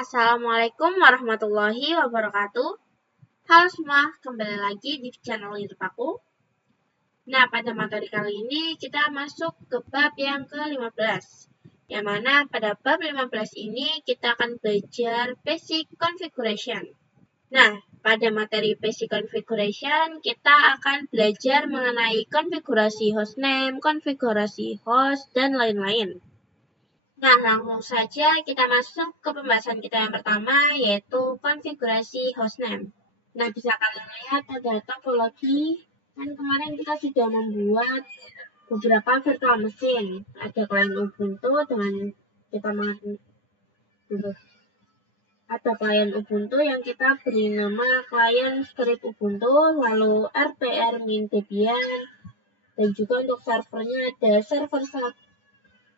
Assalamualaikum warahmatullahi wabarakatuh. Halo semua, kembali lagi di channel YouTube aku. Nah, pada materi kali ini kita masuk ke bab yang ke-15. Yang mana pada bab 15 ini kita akan belajar basic configuration. Nah, pada materi basic configuration kita akan belajar mengenai konfigurasi hostname, konfigurasi host, dan lain-lain. Nah, langsung saja kita masuk ke pembahasan kita yang pertama, yaitu konfigurasi hostname. Nah, bisa kalian lihat ada topologi. Kan kemarin kita sudah membuat beberapa virtual machine. Ada klien Ubuntu dengan kita ada klien Ubuntu yang kita beri nama klien script Ubuntu, lalu RPR min Debian, dan juga untuk servernya ada server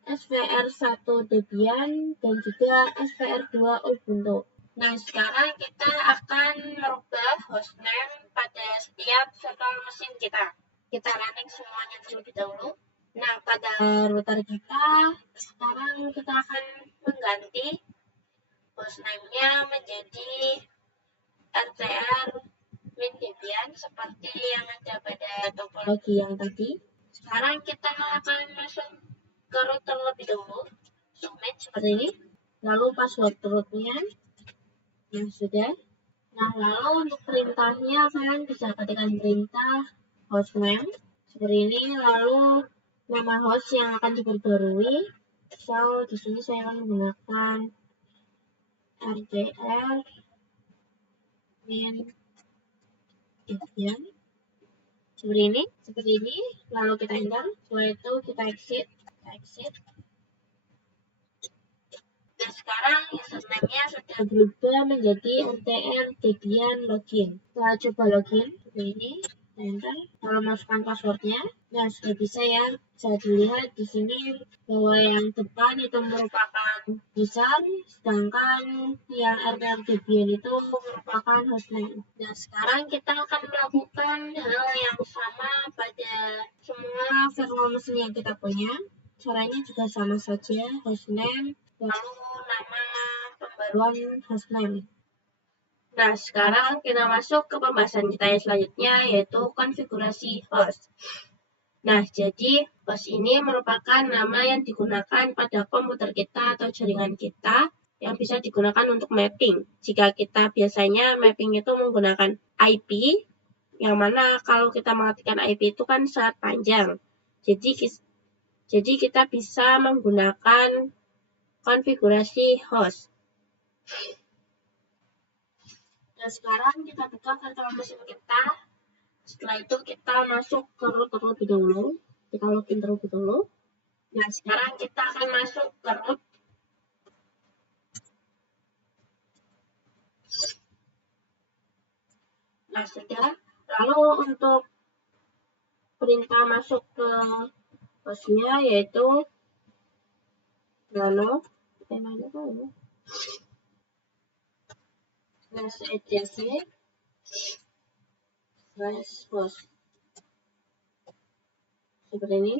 SVR1 Debian dan juga SVR2 Ubuntu. Nah, sekarang kita akan merubah hostname pada setiap virtual machine kita. Kita running semuanya terlebih dahulu. Nah, pada router kita, sekarang kita akan mengganti hostname-nya menjadi RTR min Debian seperti yang ada pada topologi yang tadi. Sekarang kita akan masuk ke root terlebih dahulu, submit seperti ini, lalu password rootnya yang sudah. Nah, lalu untuk perintahnya kalian bisa ketikkan perintah hostname seperti ini, lalu nama host yang akan diperbarui. So, di sini saya akan menggunakan RTR min Debian seperti ini, lalu kita enter. Setelah itu kita exit. Nah, sekarang username-nya sudah berubah menjadi RTR Debian login. Kita coba login seperti ini, enter. Kalau masukkan passwordnya, nah sudah bisa ya. Bisa dilihat di sini bahwa yang depan itu merupakan user, sedangkan yang RTR Debian itu merupakan hostname. Nah, sekarang kita akan melakukan hal yang sama pada semua virtual machine yang kita punya. Caranya juga sama saja, hostname, lalu nama pembaruan hostname. Nah, sekarang kita masuk ke pembahasan kita yang selanjutnya, yaitu konfigurasi host. Nah, jadi host ini merupakan nama yang digunakan pada komputer kita atau jaringan kita yang bisa digunakan untuk mapping. Jika kita biasanya mapping itu menggunakan IP, yang mana kalau kita mengetikkan IP itu kan sangat panjang. Jadi kita bisa menggunakan konfigurasi host. Nah, sekarang kita buka virtual machine kita. Setelah itu kita masuk ke root terlebih dahulu. Kita login terlebih dahulu. Nah, sekarang kita akan masuk ke root. Nah, sudah. Lalu untuk perintah masuk ke hostnya yaitu nano. /etc /host seperti ini.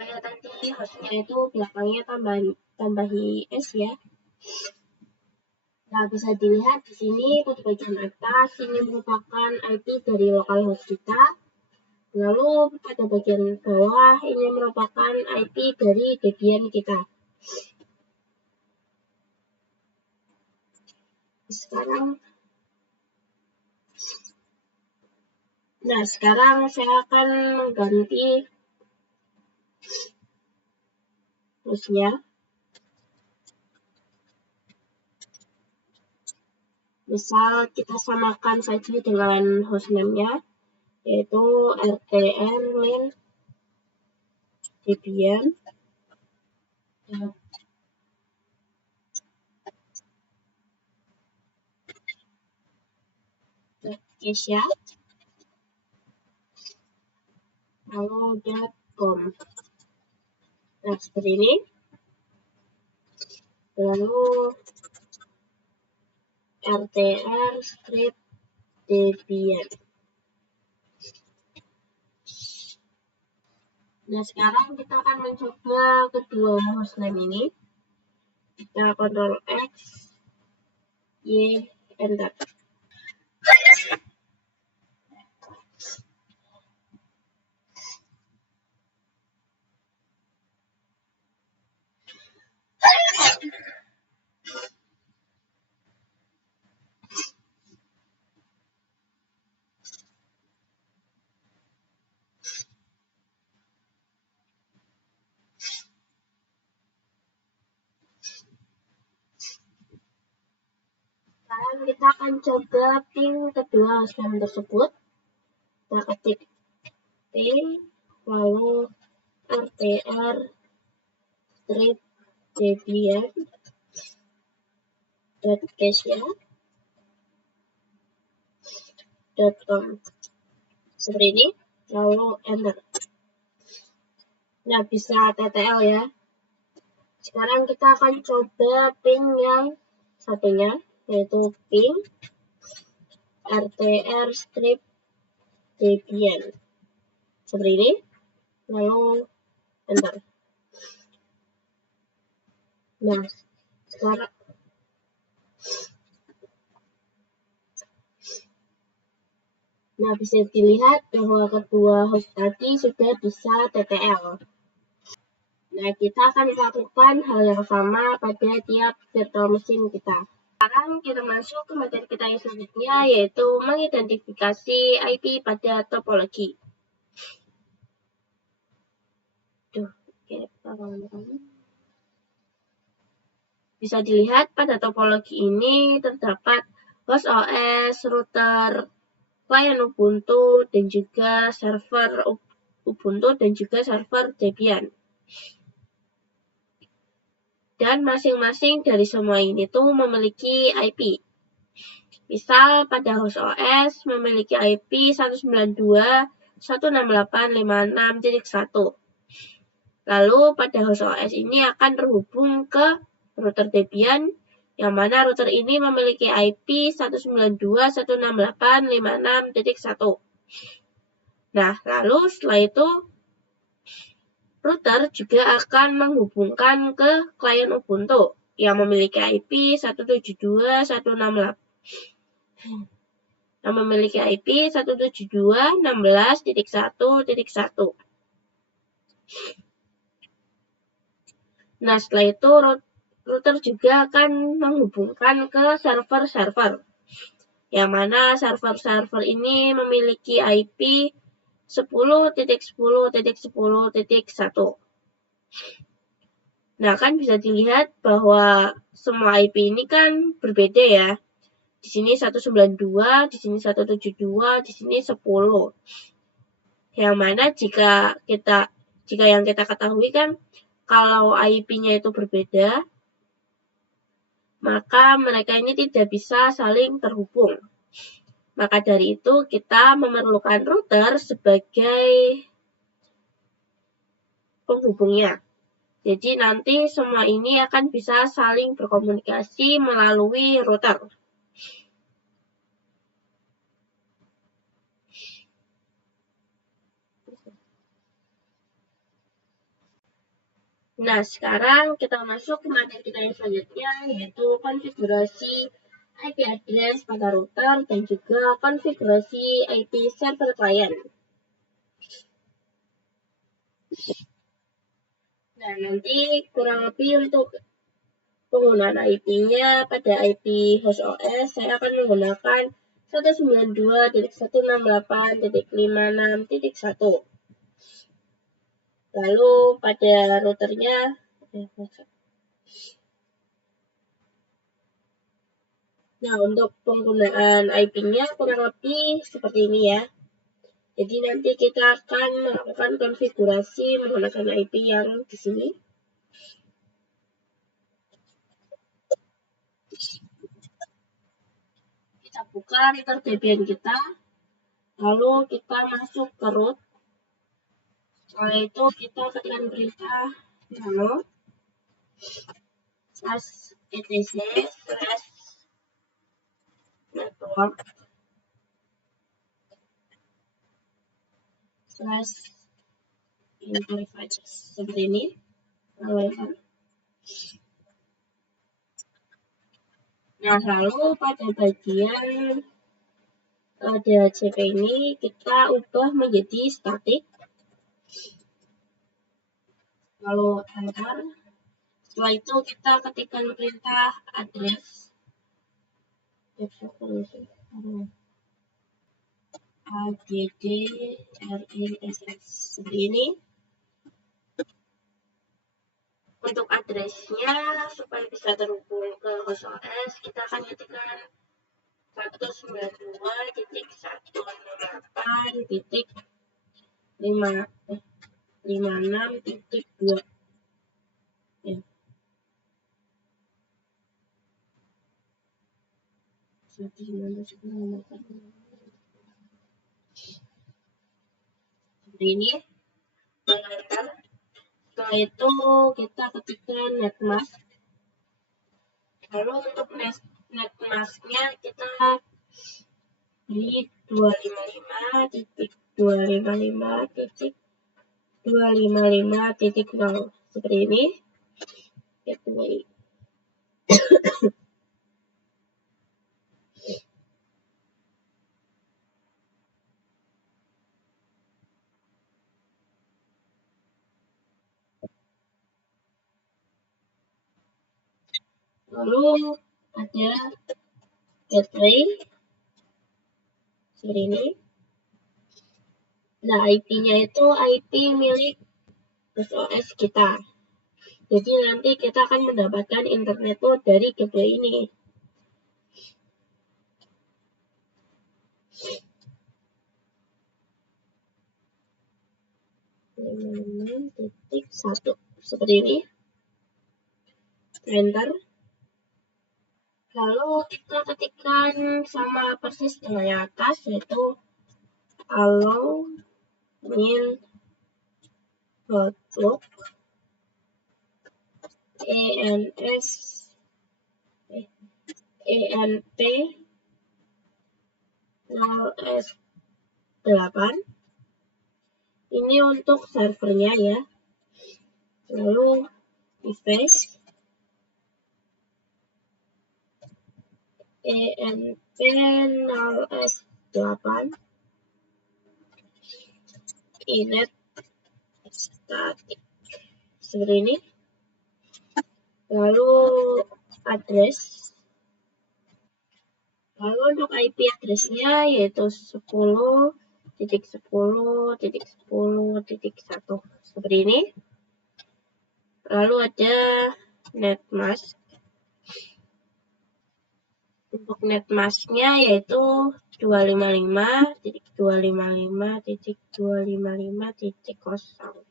Kayak tadi hostnya itu belakangnya tambahi S ya. Nah, bisa dilihat di sini pada bagian atas ini merupakan IP dari localhost kita. Lalu pada bagian bawah ini merupakan IP dari Debian kita. Sekarang saya akan mengganti hostnya. Misal kita samakan saja dengan hostname-nya, yaitu RTR min Debian. Kesha, lalu .com. Nah, seperti ini. Lalu RTR script Debian. Nah, sekarang kita akan mencoba kedua hostname ini. kita Ctrl X, Y, Enter. Sekarang kita akan coba ping kedua hostname tersebut. Kita ketik ping, lalu rtr strip debian.cache.com seperti ini, lalu enter. Nah, bisa TTL ya. Sekarang kita akan coba ping yang satunya, yaitu ping rtr strip debian seperti ini, lalu enter. Nah, sekarang bisa dilihat bahwa kedua host tadi sudah bisa TTL. Nah, kita akan lakukan hal yang sama pada tiap virtual machine kita. Sekarang kita masuk ke materi kita yang selanjutnya, yaitu mengidentifikasi IP pada topologi. Bisa dilihat pada topologi ini terdapat host OS, router, klien Ubuntu, dan juga server Ubuntu dan juga server Debian. Dan masing-masing dari semua ini tuh memiliki IP. Misal pada host OS memiliki IP 192.168.56.1. Lalu pada host OS ini akan terhubung ke router Debian, yang mana router ini memiliki IP 192.168.56.1. Nah, lalu setelah itu router juga akan menghubungkan ke klien Ubuntu yang memiliki IP 172.16.1.1.16.1.1. Nah, setelah itu router juga akan menghubungkan ke server-server, yang mana server-server ini memiliki IP 10.10.10.1. Nah, kan bisa dilihat bahwa semua IP ini kan berbeda ya. Di sini 192, di sini 172, di sini 10. Yang mana jika yang kita ketahui kan, kalau IP-nya itu berbeda, maka mereka ini tidak bisa saling terhubung. Maka dari itu kita memerlukan router sebagai penghubungnya. Jadi nanti semua ini akan bisa saling berkomunikasi melalui router. Nah, sekarang kita masuk ke materi kita yang selanjutnya, yaitu konfigurasi IP address pada router dan juga konfigurasi IP server client. Nah, nanti kurang lebih untuk penggunaan IP-nya pada IP host OS, saya akan menggunakan 192.168.56.1. Lalu pada routernya, nah untuk penggunaan IP-nya kurang lebih seperti ini ya. Jadi nanti kita akan melakukan konfigurasi menggunakan IP yang di sini. Kita buka router Debian kita, lalu kita masuk ke root. Setelah itu kita ketikkan perintah nano /etc/network /info seperti ini. Nah, lalu pada bagian DHCP ini kita ubah menjadi static. Lalu enter. Setelah itu kita ketikkan perintah address. address seperti ini. Untuk addressnya supaya bisa terhubung ke host OS, kita akan ketikkan 192.168.56.2. Ya. Seperti ini. Setelah itu kita ketikkan netmask. Lalu untuk netmasknya kita beri 255.255.255.0 seperti ini. Lalu ada gateway seperti ini. Nah, IP-nya itu IP milik OS kita. Jadi nanti kita akan mendapatkan internet dari gateway ini. .1 seperti ini. Enter. Lalu kita ketikkan sama persis dengan yang atas, yaitu allow min outlook enp s8. Ini untuk servernya ya. Lalu device enp s8 init static seperti ini. Lalu address. Lalu untuk IP addressnya yaitu 10.10.10.1 seperti ini. Lalu ada netmask. Untuk netmasknya yaitu 255.255.255.0.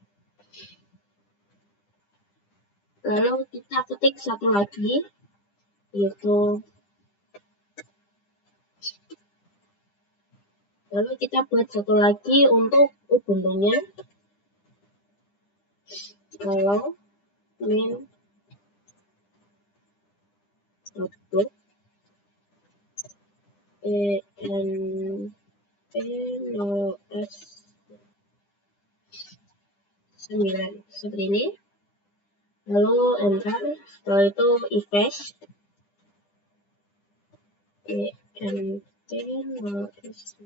Lalu kita ketik satu lagi, yaitu lalu kita buat satu lagi untuk Ubuntu-nya. Allow min output enp0s9 seperti ini. Lalu enter. Setelah itu ifs enp0s9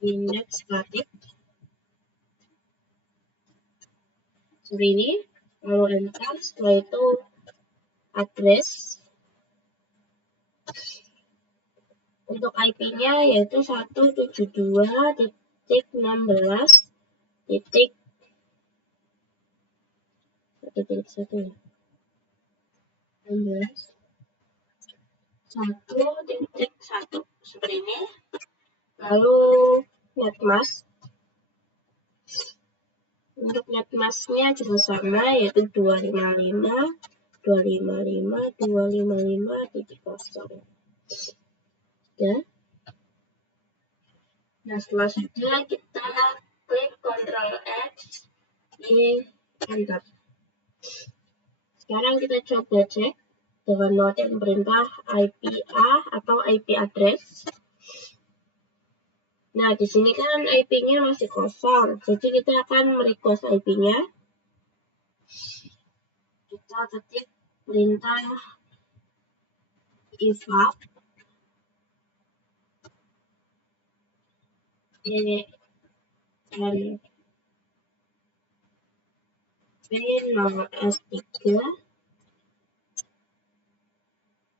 init static seperti ini. Lalu enter. Setelah itu address. Untuk IP-nya yaitu 172.16.1 seperti ini. Lalu netmask. Untuk netmasknya juga sama, yaitu 255.255.255.0. Ya. Nah, setelah sudah kita klik Ctrl X di enter. Sekarang kita coba cek dengan menggunakan perintah IPA atau IP address. Nah, di sini kan IP-nya masih kosong, jadi kita akan merequest IP-nya. Kita ketik perintah evap enp0s3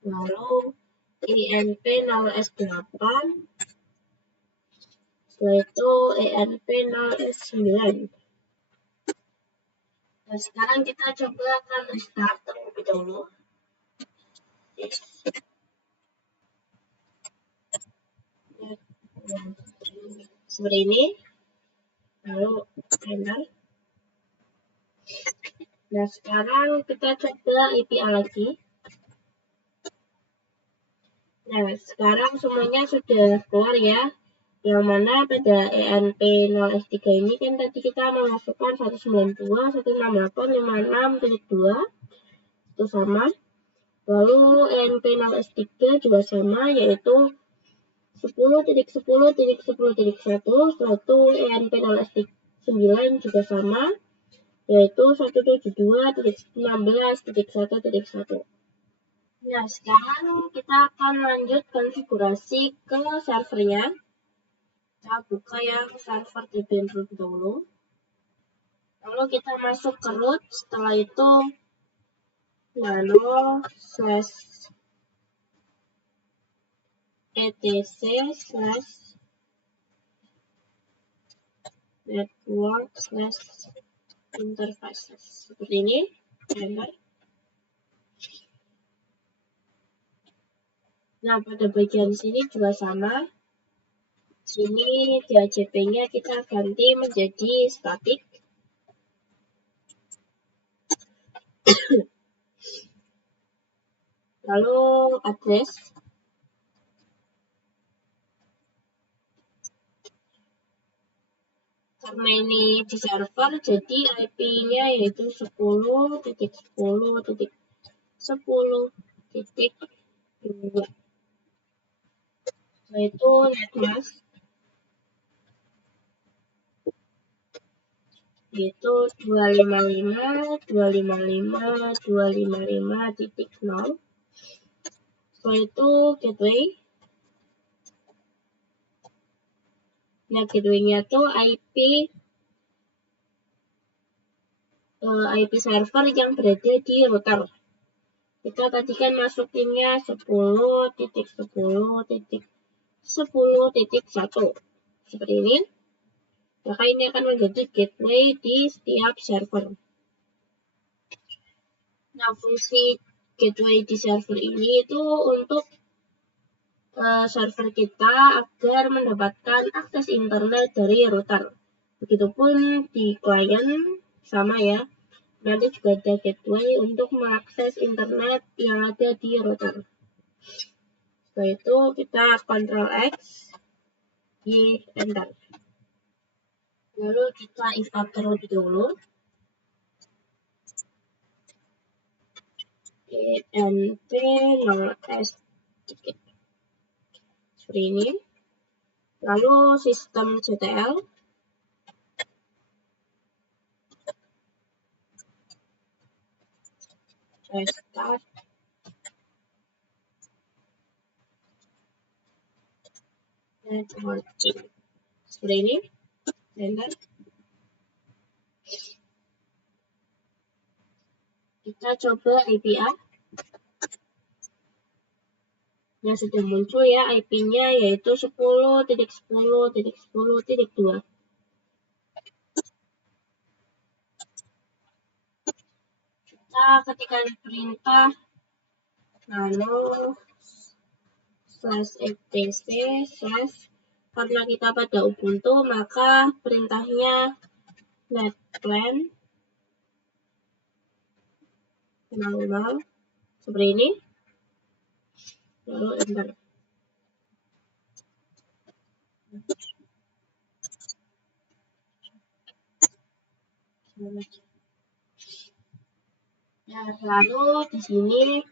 lalu enp0s8, setelah itu enp0s9. Nah, sekarang kita coba akan restart terlebih dahulu. Seperti ini, lalu enter. Nah, sekarang kita coba IPA lagi. Nah, sekarang semuanya sudah keluar ya. Yang mana pada ENP0S3 ini kan tadi kita memasukkan 192.168.56.2 itu sama. Lalu ENP0S3 juga sama, yaitu 10.10.10.1. Setelah itu ENP0S9 juga sama, yaitu 172.16.1.1. Nah, sekarang kita akan lanjut konfigurasi ke servernya. Kita buka yang server Debian terlebih dahulu. Lalu kita masuk ke root, setelah itu nano/etc/network/interfaces. Seperti ini. Enter. Nah, pada bagian sini juga sama. Sini DHCP-nya kita ganti menjadi static. Lalu address. Karena ini di server, jadi IP-nya yaitu 10.10.10.2. Yaitu netmask. Yaitu 255.255.255.0. Setelah itu gateway. Nah, gateway-nya tuh IP server yang berada di router. Kita tadi kan masukinnya 10.10.10.1 seperti ini. Maka ini akan menjadi gateway di setiap server. Nah, fungsi gateway di server ini itu untuk server kita agar mendapatkan akses internet dari router. Begitupun di klien sama ya. Nanti juga ada gateway untuk mengakses internet yang ada di router. Setelah itu kita Ctrl X, di enter. Lalu kita evap terlebih dahulu. ENP0S3 seperti ini. Lalu sistem CTL. Restart. Networking. Seperti ini. Enter. Kita coba IPA. Yang sudah muncul ya IP-nya yaitu 10.10.10.2. Kita ketikkan perintah nano/etc/ karena kita pada Ubuntu maka perintahnya netplan 00 seperti ini. Lalu enter. Nah, lalu di sini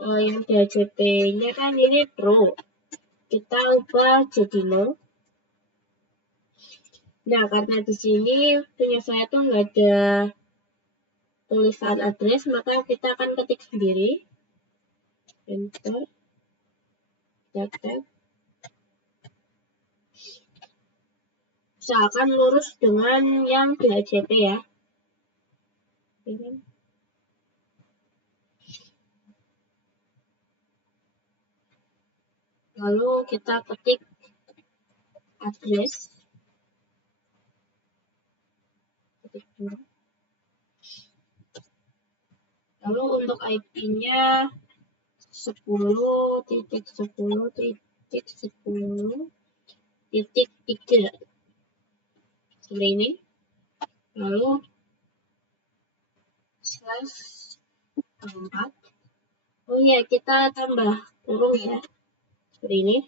yang DHCP-nya kan ini true. Kita ubah jadi no. Nah, karena di sini punya saya tuh nggak ada tulisan address, maka kita akan ketik sendiri. Enter. Tab. Usahakan lurus dengan yang DHCP ya. Lalu kita ketik address. Lalu untuk IP-nya 10.10.10.3 seperti ini. Lalu /4. Oh iya, kita tambah kurung ya, seperti ini.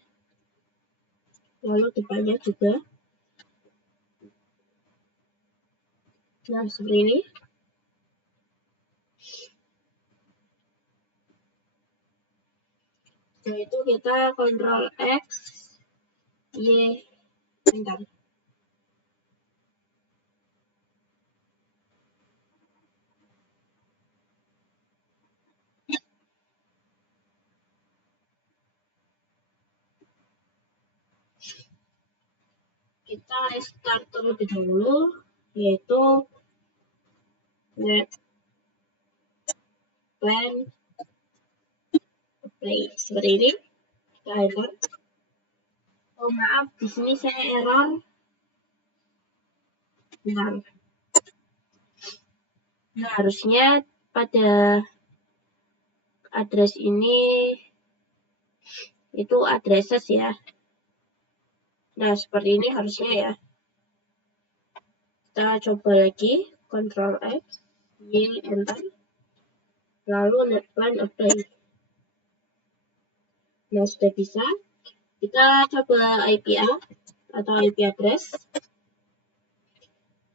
Lalu depannya juga. Nah, seperti ini. Setelah itu kita Ctrl X, Y, Enter. Kita restart terlebih dahulu, yaitu net plan play seperti ini. Kita enter. Oh maaf, di sini saya error. Bentar. Nah, harusnya pada address ini itu addresses ya. Nah, seperti ini harusnya ya. Kita coba lagi, Ctrl X, Y, Enter. Lalu netplan apply. Nah, sudah bisa. Kita coba IPA atau IP address.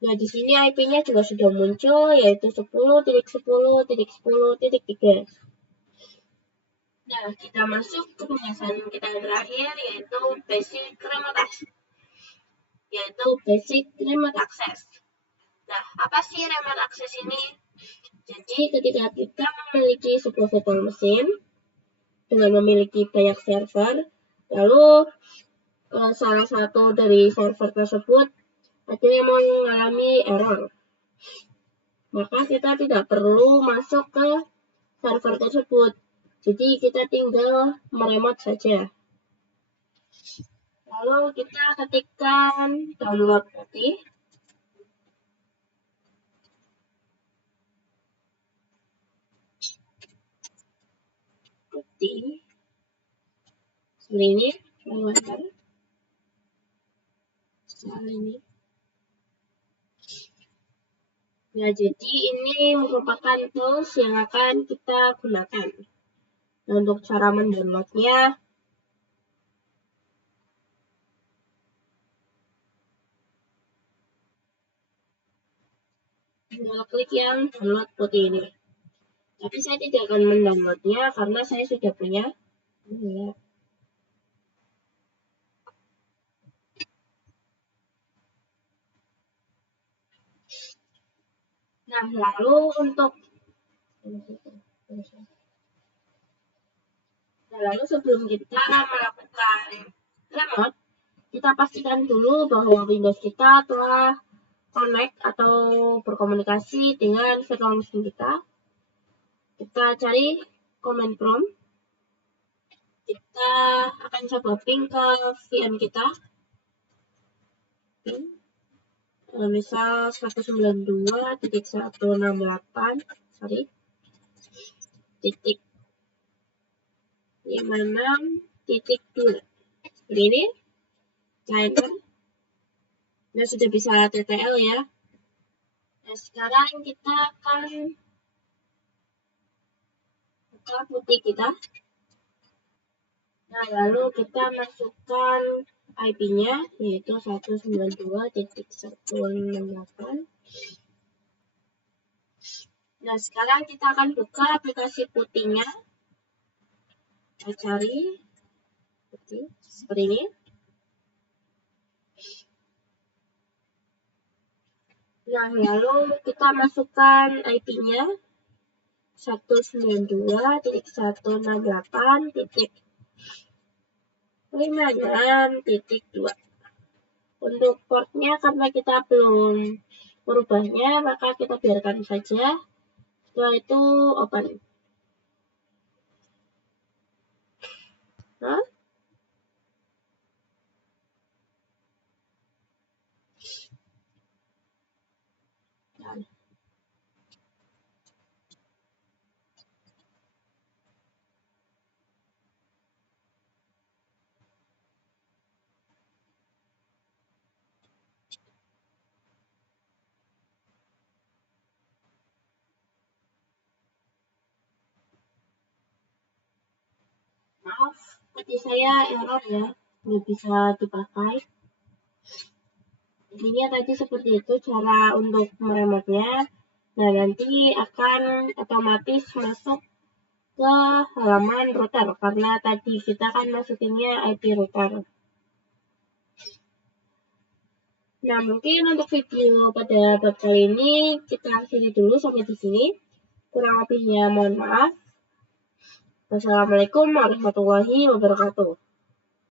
Nah, di sini IP-nya juga sudah muncul, yaitu 10.10.10.3. Nah, kita masuk ke pembahasan kita yang terakhir, yaitu basic remote access. Nah, apa sih remote access ini? Jadi, ketika kita memiliki sebuah virtual machine dengan memiliki banyak server, lalu salah satu dari server tersebut ada yang mengalami error, maka kita tidak perlu masuk ke server tersebut. Jadi kita tinggal meremote saja. Lalu kita ketikkan download putih. Seperti ini, ini. Nah, jadi ini merupakan tools yang akan kita gunakan. Nah, untuk cara mendownloadnya, tinggal klik yang download putih ini. Tapi saya tidak akan mendownloadnya karena saya sudah punya. Nah, lalu sebelum kita melakukan remote, kita pastikan dulu bahwa Windows kita telah connect atau berkomunikasi dengan virtual machine kita. Kita cari command prompt. Kita akan coba ping ke VM kita. Misal 192.168, titik 56.2. Seperti ini. Enter. Nah, sudah bisa TTL ya. Nah, sekarang kita akan buka putih kita. Nah, lalu kita masukkan IP-nya, yaitu 192.168. Nah, sekarang kita akan buka aplikasi putihnya. Kita cari putih, seperti ini. Nah, lalu kita masukkan IP-nya 192.168.56.2. Untuk portnya karena kita belum merubahnya, maka kita biarkan saja. Setelah itu open. Nah, maaf, tadi saya error ya, nggak bisa dipakai. Intinya tadi seperti itu cara untuk meremotnya. Nah, nanti akan otomatis masuk ke halaman router karena tadi kita kan masukinnya IP router. Nah, mungkin untuk video pada bab kali ini kita akhiri dulu sampai di sini. Kurang lebihnya mohon maaf. Wassalamualaikum warahmatullahi wabarakatuh.